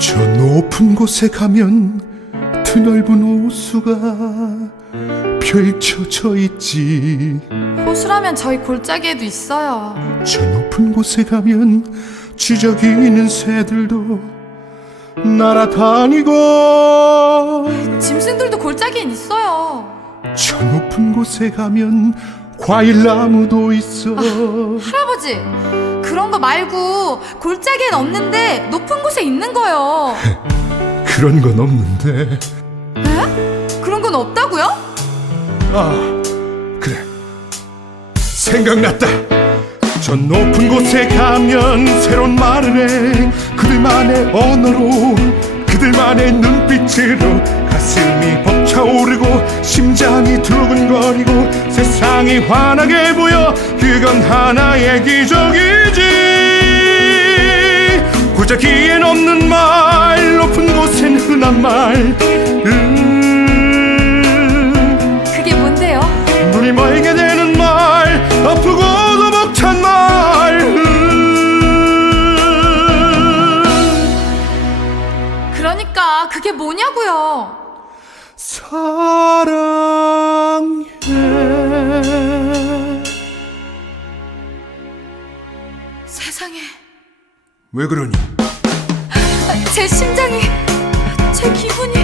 저 높은 곳에 가면 드넓은 호수가 펼쳐져 있지 호수라면 저희 골짜기에도 있어요 저 높은 곳에 가면 지저귀는 새들도 날아다니고 짐승들도 골짜기엔 있어요 저 높은 곳에 가면 과일 나무도 있어. 아, 할아버지, 그런 거 말고 골짜기는 없는데 높은 곳에 있는 거요. 그런 건 없는데. 에? 그런 건 없다고요? 아, 그래. 생각났다. 전 높은 그래. 곳에 가면 새로운 말을 해. 그들만의 언어로, 그들만의 눈빛으로 가슴이 벅차오르고 심장이 두근거리고 땅이 환하게 보여 그건 하나의 기적이지 구자기엔 없는 말 높은 곳엔 흔한 말 음. 그게 뭔데요? 눈이 멀게 되는 말 아프고도 벅찬 말 음. 그러니까 그게 뭐냐고요 사랑 세상에. 왜 그러니? 제 심장이, 제 기분이,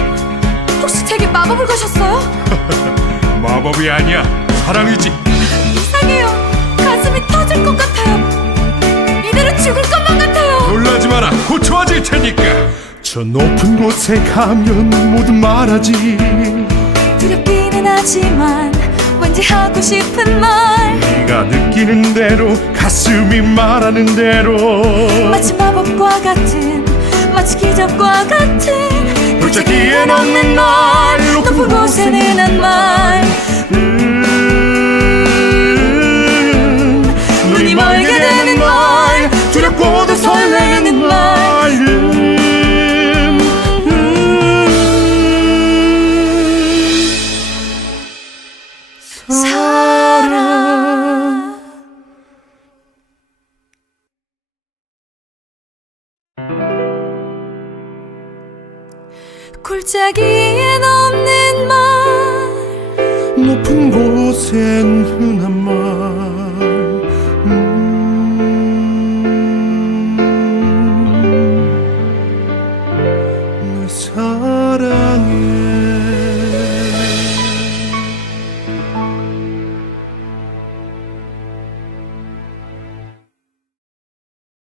혹시 되게 마법을 가셨어요? 마법이 아니야, 사랑이지. 이상해요. 가슴이 터질 것 같아요. 이대로 죽을 것만 같아요. 놀라지 마라, 고쳐질 테니까. 저 높은 곳에 가면 모두 말하지. 두렵기는 하지만 왠지 하고 싶은 말. 네가 느끼는 대로 가슴이 말하는 대로 마치 마법과 같은 마치 기적과 같은 부자기에 없는, 없는 말 높은 곳에는 안말 골짜기엔 없는 말 높은 곳엔 흔한 말 음, 사